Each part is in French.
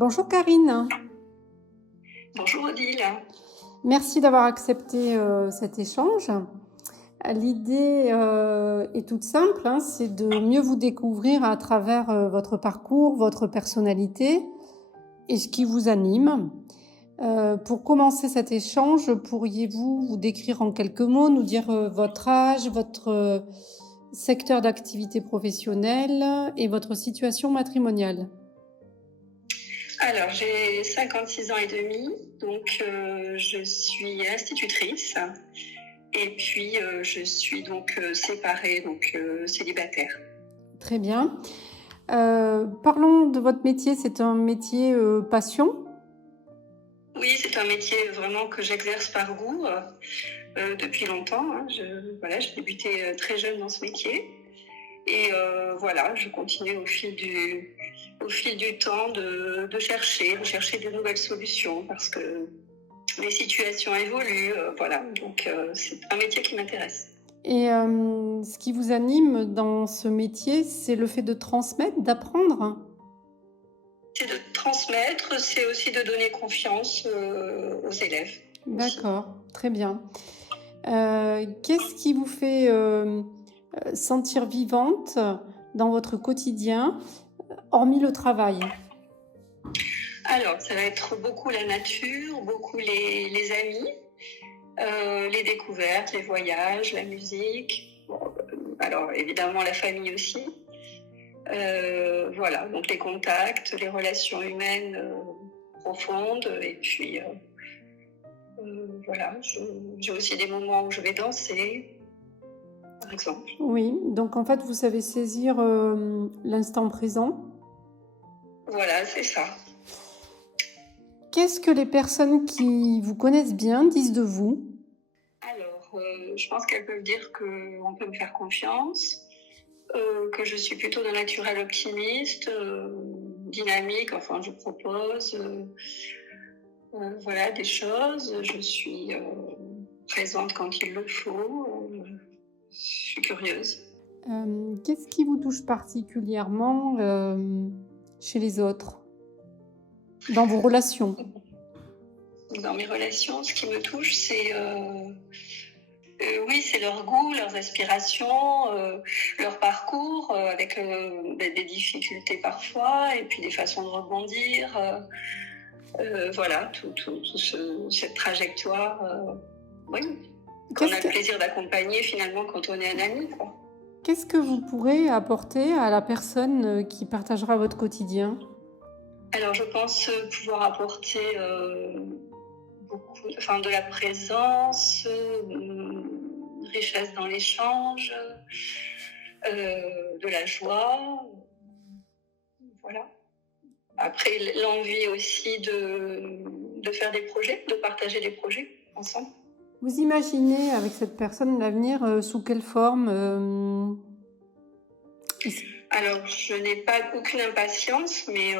Bonjour Karine, Bonjour Odile. merci d'avoir accepté cet échange. L'idée est toute simple, hein, c'est de mieux vous découvrir à travers votre parcours, votre personnalité et ce qui vous anime. Pour commencer cet échange, pourriez-vous vous décrire en quelques mots, nous dire votre âge, votre secteur d'activité professionnelle et votre situation matrimoniale? Alors, j'ai 56 ans et demi, donc je suis institutrice et puis je suis donc séparée, donc célibataire. Très bien. Parlons de votre métier, c'est un métier passion? Oui, c'est un métier vraiment que j'exerce par goût depuis longtemps. Hein. J'ai débuté très jeune dans ce métier et voilà, je continue au fil du temps de chercher de nouvelles solutions parce que les situations évoluent, voilà. Donc c'est un métier qui m'intéresse. Et ce qui vous anime dans ce métier, c'est le fait de transmettre, d'apprendre? C'est de transmettre, c'est aussi de donner confiance aux élèves. D'accord, très bien. Qu'est-ce qui vous fait sentir vivante dans votre quotidien, hormis le travail? Alors, ça va être beaucoup la nature, beaucoup les amis, les découvertes, les voyages, la musique. Bon, alors, évidemment, la famille aussi. Voilà, donc les contacts, les relations humaines profondes. Et puis, voilà, j'ai aussi des moments où je vais danser, par exemple. Oui, donc en fait, vous savez saisir l'instant présent. Voilà, c'est ça. Qu'est-ce que les personnes qui vous connaissent bien disent de vous? Alors, je pense qu'elles peuvent dire qu'on peut me faire confiance, que je suis plutôt d'un naturel optimiste, dynamique, enfin je propose voilà, des choses, je suis présente quand il le faut, je suis curieuse. Qu'est-ce qui vous touche particulièrement chez les autres, dans vos relations? Dans mes relations, ce qui me touche, c'est oui, c'est leur goût, leurs aspirations, leur parcours, avec des difficultés parfois, et puis des façons de rebondir. Voilà, cette trajectoire, oui, qu'on a le plaisir d'accompagner finalement quand on est un ami, quoi. Qu'est-ce que vous pourrez apporter à la personne qui partagera votre quotidien? Alors, je pense pouvoir apporter beaucoup, enfin, de la présence, richesse dans l'échange, de la joie, voilà. Après, l'envie aussi de faire des projets, de partager des projets ensemble. Vous imaginez avec cette personne l'avenir sous quelle forme Alors, je n'ai pas aucune impatience, mais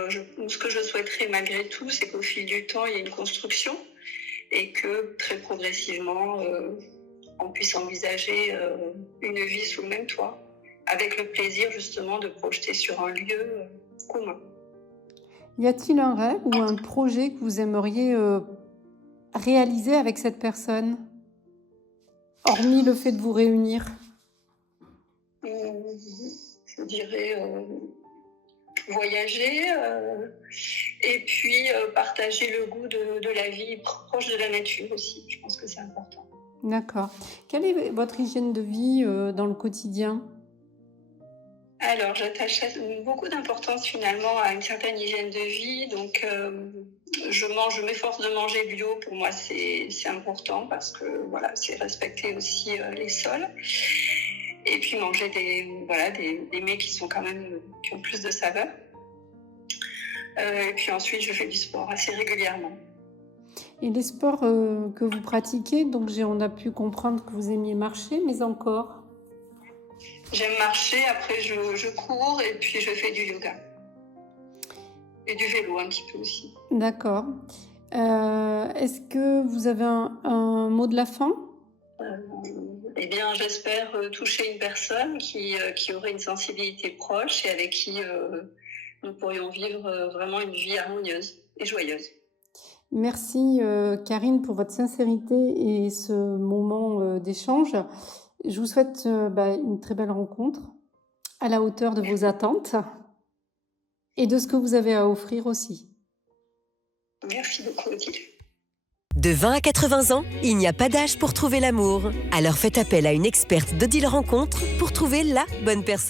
ce que je souhaiterais malgré tout, c'est qu'au fil du temps, il y ait une construction et que très progressivement, on puisse envisager une vie sous le même toit, avec le plaisir justement de projeter sur un lieu commun. Y a-t-il un rêve ou un projet que vous aimeriez réaliser avec cette personne, hormis le fait de vous réunir? Je dirais voyager et puis partager le goût de la vie proche de la nature aussi. Je pense que c'est important. D'accord. Quelle est votre hygiène de vie dans le quotidien? Alors, j'attache beaucoup d'importance finalement à une certaine hygiène de vie. Donc, je m'efforce de manger bio. Pour moi, c'est important parce que voilà, c'est respecter aussi les sols. Et puis manger des mets qui sont quand même qui ont plus de saveur. Et puis ensuite, je fais du sport assez régulièrement. Et les sports que vous pratiquez, donc on a pu comprendre que vous aimiez marcher, mais encore? J'aime marcher, après je cours et puis je fais du yoga. Et du vélo un petit peu aussi. D'accord. Est-ce que vous avez un mot de la fin? Eh bien, j'espère toucher une personne qui aurait une sensibilité proche et avec qui nous pourrions vivre vraiment une vie harmonieuse et joyeuse. Merci Karine pour votre sincérité et ce moment d'échange. Je vous souhaite une très belle rencontre à la hauteur de vos attentes et de ce que vous avez à offrir aussi. Merci beaucoup, Odile. De 20 à 80 ans, il n'y a pas d'âge pour trouver l'amour. Alors faites appel à une experte d'Odile Rencontre pour trouver la bonne personne.